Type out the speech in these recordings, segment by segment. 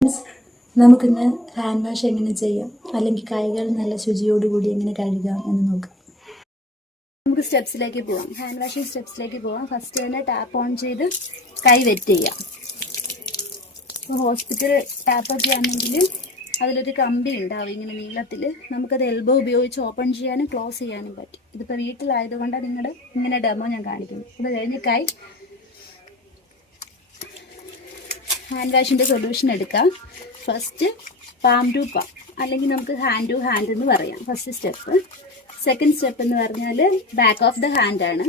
നമുക്കിന്ന് hand wash എങ്ങനെ ചെയ്യാം, അല്ലെങ്കിൽ കൈകൾ നല്ല ശുചിയോടുകൂടി എങ്ങനെ കഴുകാം എന്ന് നോക്കാം. നമുക്ക് സ്റ്റെപ്സിലേക്ക് പോവാം. ഹാൻഡ് വാഷിംഗ് സ്റ്റെപ്സിലേക്ക് പോവാം. ഫസ്റ്റ് തന്നെ ടാപ്പ് ഓൺ ചെയ്ത് കൈ വെറ്റ് ചെയ്യാം. ഇപ്പോൾ ഹോസ്പിറ്റൽ ടാപ്പൊക്കെ ആണെങ്കിൽ അതിലൊരു കമ്പി ഉണ്ടാവും ഇങ്ങനെ നീളത്തിൽ. നമുക്കത് എൽബോ ഉപയോഗിച്ച് ഓപ്പൺ ചെയ്യാനും ക്ലോസ് ചെയ്യാനും പറ്റും. ഇതിപ്പോൾ വീട്ടിലായതുകൊണ്ടാണ് നിങ്ങളുടെ ഇങ്ങനെ ഡെമോ ഞാൻ കാണിക്കുന്നത്. അത് കഴിഞ്ഞ് കൈ ഹാൻഡ് വാഷിൻ്റെ സൊല്യൂഷൻ എടുക്കാം. ഫസ്റ്റ് പാം ടു പാം, അല്ലെങ്കിൽ നമുക്ക് ഹാൻഡ് ടു ഹാൻഡ് എന്ന് പറയാം ഫസ്റ്റ് സ്റ്റെപ്പ്. സെക്കൻഡ് സ്റ്റെപ്പ് എന്ന് പറഞ്ഞാൽ ബാക്ക് ഓഫ് ദ ഹാൻഡ് ആണ്.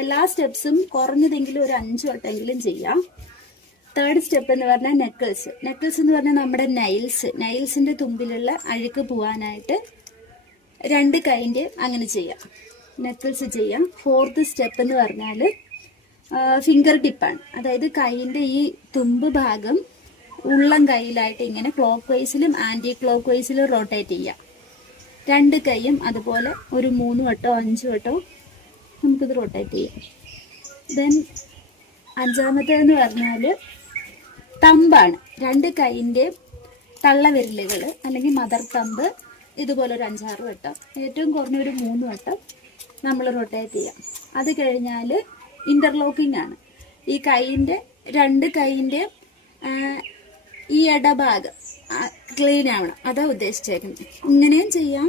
എല്ലാ സ്റ്റെപ്സും കുറഞ്ഞതെങ്കിലും ഒരു 5 വട്ടമെങ്കിലും ചെയ്യാം. തേർഡ് സ്റ്റെപ്പ് എന്ന് പറഞ്ഞാൽ നെക്കിൾസ്. നെക്കിൾസ് എന്ന് പറഞ്ഞാൽ നമ്മുടെ നൈൽസിൻ്റെ തുമ്പിലുള്ള അഴുക്ക് പോവാനായിട്ട് 2 കൈൻ്റെ അങ്ങനെ ചെയ്യാം, നെക്കിൾസ് ചെയ്യാം. ഫോർത്ത് സ്റ്റെപ്പ് എന്ന് പറഞ്ഞാൽ ഫിംഗർ ടിപ്പാണ്. അതായത് കൈയിൻ്റെ ഈ തുമ്പ് ഭാഗം ഉള്ളം കൈയിലായിട്ട് ഇങ്ങനെ ക്ലോക്ക് വൈസിലും ആൻറ്റി ക്ലോക്ക് വൈസിലും റൊട്ടേറ്റ് ചെയ്യാം. 2 കൈയും അതുപോലെ ഒരു 3 വട്ടോ 5 വട്ടോ നമുക്കിത് റൊട്ടേറ്റ് ചെയ്യാം. ദെൻ അഞ്ചാമത്തേതെന്ന് പറഞ്ഞാൽ തമ്പാണ്. 2 കൈയിൻ്റെ തള്ളവിരലുകൾ അല്ലെങ്കിൽ മദർ തമ്പ് ഇതുപോലെ ഒരു 5-6 വട്ടം, ഏറ്റവും കുറഞ്ഞ ഒരു 3 വട്ടം നമ്മൾ റൊട്ടേറ്റ് ചെയ്യാം. അത് കഴിഞ്ഞാൽ ഇൻ്റർലോക്കിംഗ് ആണ്. ഈ കൈയിൻ്റെ 2 കൈയിൻ്റെ ഈ ഇടഭാഗം ക്ലീൻ ആവണം, അതാ ഉദ്ദേശിച്ചേക്കുന്നത്. ഇങ്ങനെയും ചെയ്യാം,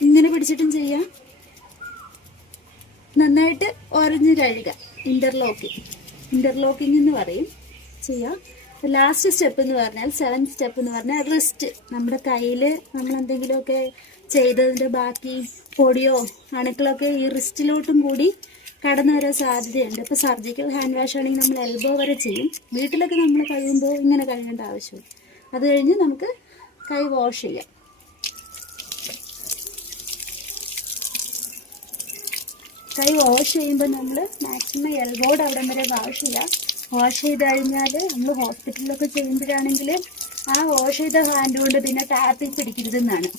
ഇങ്ങനെ പിടിച്ചിട്ടും ചെയ്യാം. നന്നായിട്ട് ഒരഞ്ഞ് കഴുകുക, ഇൻ്റർലോക്കിംഗ് എന്ന് പറയും, ചെയ്യാം. ലാസ്റ്റ് സ്റ്റെപ്പ് എന്ന് പറഞ്ഞാൽ 7th സ്റ്റെപ്പ് എന്ന് പറഞ്ഞാൽ റിസ്റ്റ്. നമ്മുടെ കയ്യിൽ നമ്മൾ എന്തെങ്കിലുമൊക്കെ ചെയ്തതിൻ്റെ ബാക്കി പൊടിയോ അണുക്കളൊക്കെ ഈ റിസ്റ്റിലോട്ടും കൂടി കടന്നു വരാൻ സാധ്യതയുണ്ട്. ഇപ്പോൾ സർജിക്കൽ ഹാൻഡ് വാഷ് ആണെങ്കിൽ നമ്മൾ എൽബോ വരെ ചെയ്യും. വീട്ടിലൊക്കെ നമ്മൾ കഴുകുമ്പോൾ ഇങ്ങനെ കഴുകേണ്ട ആവശ്യമില്ല. അത് കഴിഞ്ഞ് നമുക്ക് കൈ വാഷ് ചെയ്യാം. കൈ വാഷ് ചെയ്യുമ്പോൾ നമ്മൾ മാക്സിമം എൽബോയുടെ അവിടം വരെ വാഷ് ചെയ്യാം. വാഷ് ചെയ്ത് കഴിഞ്ഞാൽ നമ്മൾ ഹോസ്പിറ്റലിലൊക്കെ ചെയ്യുമ്പോഴാണെങ്കിൽ ആ വാഷ് ചെയ്ത ഹാൻഡ് കൊണ്ട് പിന്നെ ടാപ്പിൽ പിടിക്കരുതെന്നാണ്.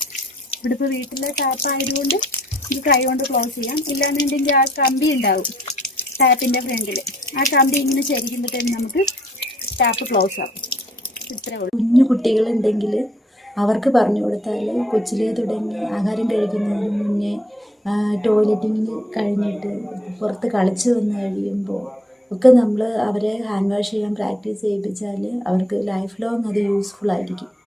ഇവിടെ ഇപ്പോൾ വീട്ടിലെ ടാപ്പ് ആയതുകൊണ്ട് ഇത് കൈ കൊണ്ട് ക്ലോസ് ചെയ്യാം. ഇല്ലാന്നുണ്ടെങ്കിൽ ആ കമ്പി ഉണ്ടാവും ടാപ്പിൻ്റെ ഫ്രണ്ടിൽ, ആ കമ്പി ഇങ്ങനെ ചരിക്കുമ്പോഴത്തേക്കും നമുക്ക് ടാപ്പ് ക്ലോസ് ആവും. ഇത്രേ ഉള്ളൂ. കുഞ്ഞു കുട്ടികളുണ്ടെങ്കിൽ അവർക്ക് പറഞ്ഞു കൊടുത്താൽ കൊച്ചിലേ തുടങ്ങി ആഹാരം കഴിക്കുന്നതിന് മുന്നേ ടോയ്ലറ്റിങ്ങിന് കഴിഞ്ഞിട്ട് പുറത്ത് കളിച്ച് വന്ന് കഴിയുമ്പോൾ ഒക്കെ നമ്മൾ അവരെ ഹാൻഡ് വാഷ് ചെയ്യാൻ പ്രാക്ടീസ് ചെയ്യിപ്പിച്ചാൽ അവർക്ക് ലൈഫ് ലോങ് അത് യൂസ്ഫുൾ ആയിരിക്കും.